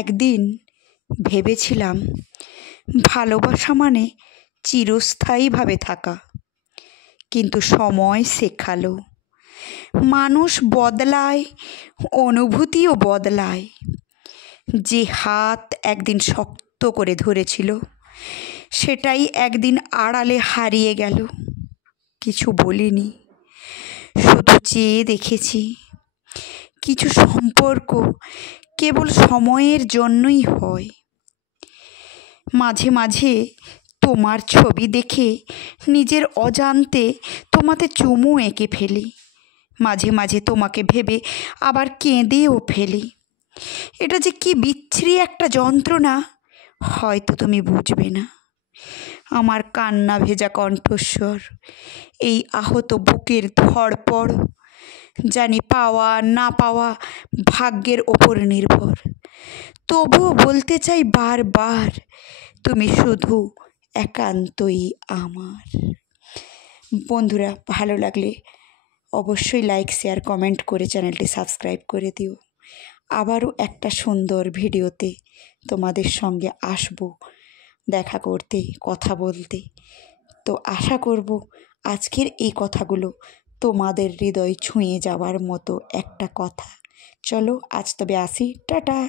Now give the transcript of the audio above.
একদিন ভেবেছিলাম ভালোবাসা মানে চিরস্থায়ীভাবে থাকা, কিন্তু সময় শেখালো মানুষ বদলায়, অনুভূতিও বদলায়। যে হাত একদিন শক্ত করে ধরেছিল সেটাই একদিন আড়ালে হারিয়ে গেল। কিছু বলিনি, শুধু চেয়ে দেখেছি। কিছু সম্পর্ক কেবল সময়ের জন্যই হয়। মাঝে মাঝে তোমার ছবি দেখে নিজের অজান্তে তোমাতে চুমু এঁকে ফেলি। মাঝে মাঝে তোমাকে ভেবে আবার কেঁদেও ফেলি। এটা যে কি বিচ্ছিরি একটা যন্ত্রণা, হয়তো তুমি বুঝবে না। আমার কান্না ভেজা কণ্ঠস্বর, এই আহত বুকের ধড়পড়। জানি পাওয়া না পাওয়া ভাগ্যের ওপর নির্ভর, তবুও বলতে চাই বারবার, তুমি শুধু একান্তই আমার। বন্ধুরা, ভালো লাগলে অবশ্যই লাইক, শেয়ার, কমেন্ট করে চ্যানেলটি সাবস্ক্রাইব করে দিও। আবারও একটা সুন্দর ভিডিওতে তোমাদের সঙ্গে আসবো দেখা করতে, কথা বলতে। তো আশা করব আজকের এই কথাগুলো তোমাদের হৃদয় ছুঁয়ে যাওয়ার মতো একটা কথা। চলো আজ তবে আসি, টাটা।